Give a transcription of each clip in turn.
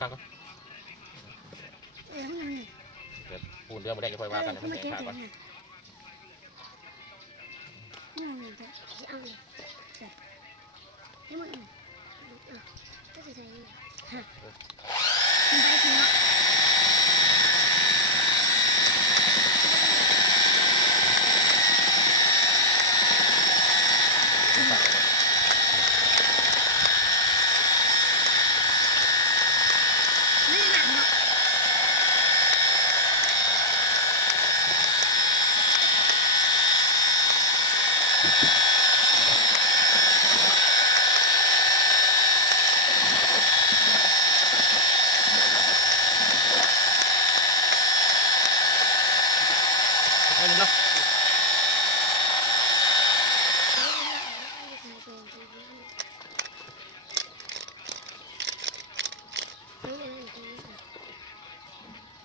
ตั้งก็เดี๋ยวปูนเรื่องมาได้จะค่อยว่ากันนะแข่งขาก่อน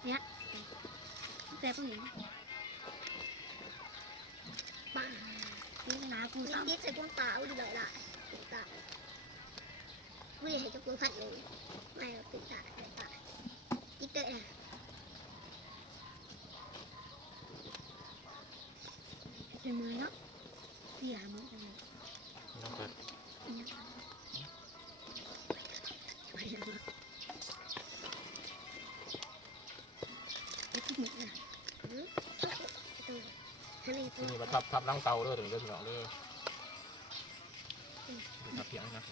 เนี่ยแต่พวกนี้บ้านี่นากูซ้ำยิ่งใส่กุ้งตาอุ้ยเลยล่ะตาไม่ได้เห็นจะกุ้งขัดเลยไม่เราติดตายิ่งเตะเป็นมือเนาะพี่หามือเป็นมือนี่มาทับล้างเตาด้วยถึงจะถึงหรอกเลยทับเพียงนะ